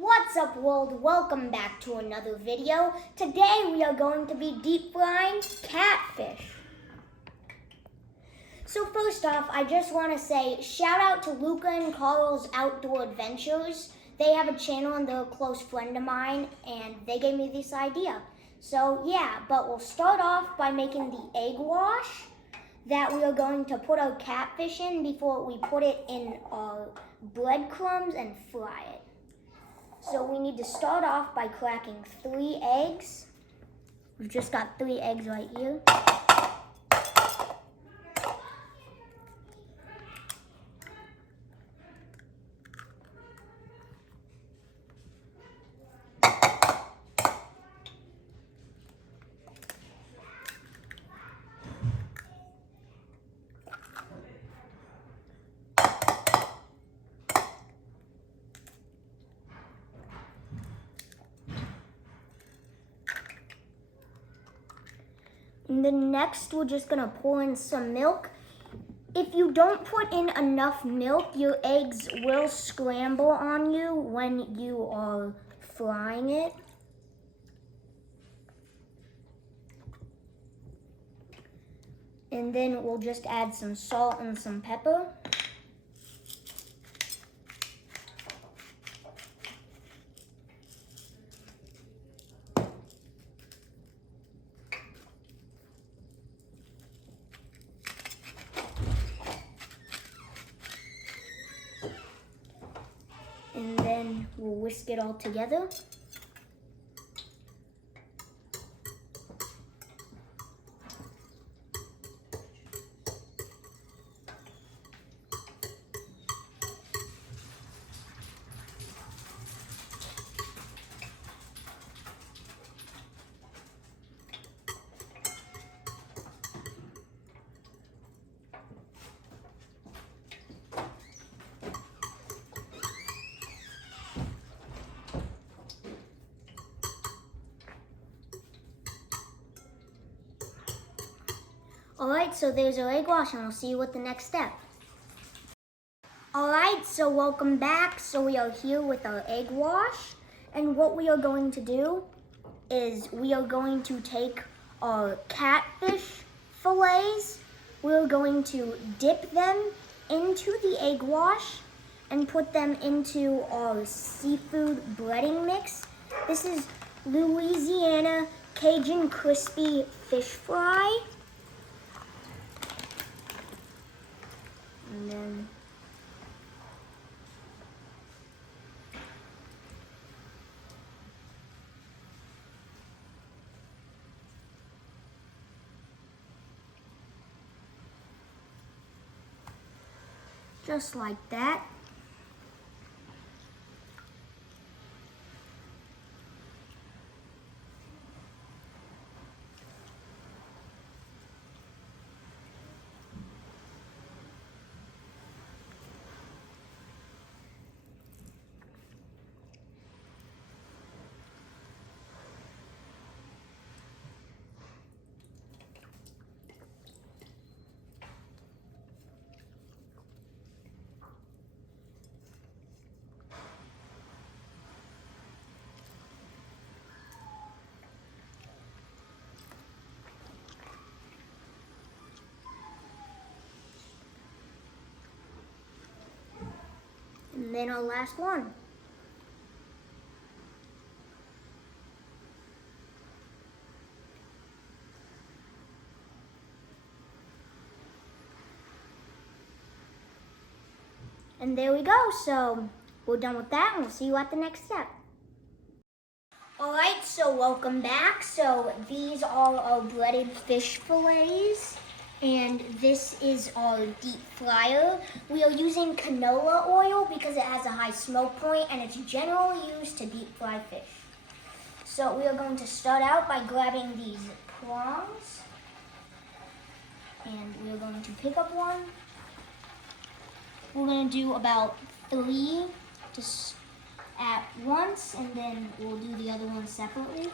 What's up, world? Welcome back to another video. Today we are going to be deep frying catfish. So first off, I just want to say shout out to Luca and Carl's Outdoor Adventures. They have a channel and they're a close friend of mine and they gave me this idea. So yeah, but we'll start off by making the egg wash that we are going to put our catfish in before we put it in our breadcrumbs and fry it. So we need to start off by cracking 3 eggs. We've just got 3 eggs right here. And then next, we're just gonna pour in some milk. If you don't put in enough milk, your eggs will scramble on you when you are frying it. And then we'll just add some salt and some pepper. And then we'll whisk it all together. Alright, so there's our egg wash and we'll see you with the next step. Alright, so welcome back. So we are here with our egg wash. And what we are going to do is we are going to take our catfish fillets. We're going to dip them into the egg wash and put them into our seafood breading mix. This is Louisiana Cajun Crispy Fish Fry. And then just like that. And then our last one. And there we go. So we're done with that and we'll see you at the next step. Alright, so welcome back. So these are our breaded fish fillets. And this is our deep fryer. We are using canola oil because it has a high smoke point and it's generally used to deep fry fish. So we are going to start out by grabbing these prongs. And we are going to pick up one. We're going to do about 3 just at once and then we'll do the other one separately.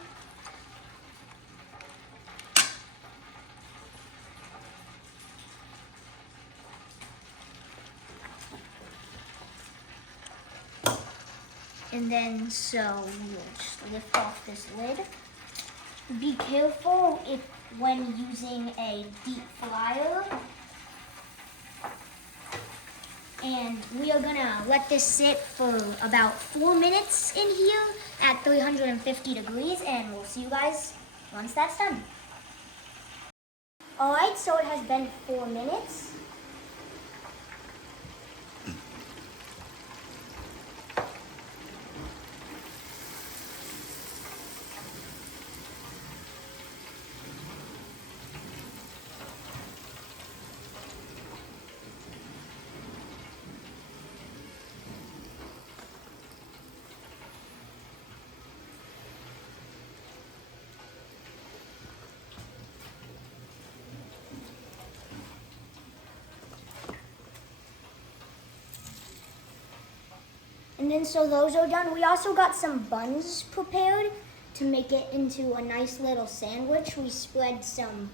And then so we'll just lift off this lid. Be careful when using a deep fryer. And we are gonna let this sit for about 4 minutes in here at 350 degrees, and we'll see you guys once that's done. All right, so it has been 4 minutes. And then so those are done. We also got some buns prepared to make it into a nice little sandwich. We spread some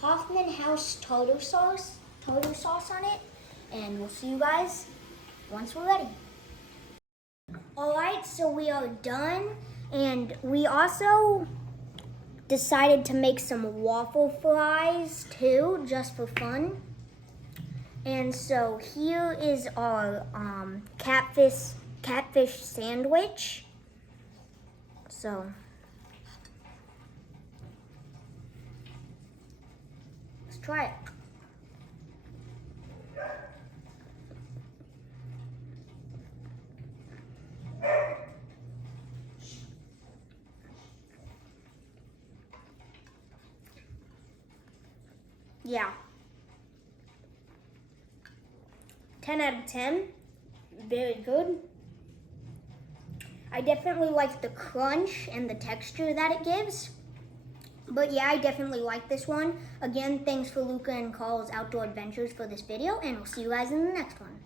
Hoffman House tartar sauce on it, and we'll see you guys once we're ready. All right, so we are done, and we also decided to make some waffle fries too, just for fun. And so here is our catfish sandwich. So let's try it. Yeah. 10 out of 10. Very good. I definitely like the crunch and the texture that it gives. But yeah, I definitely like this one. Again, thanks for Luca and Carl's Outdoor Adventures for this video, and we'll see you guys in the next one.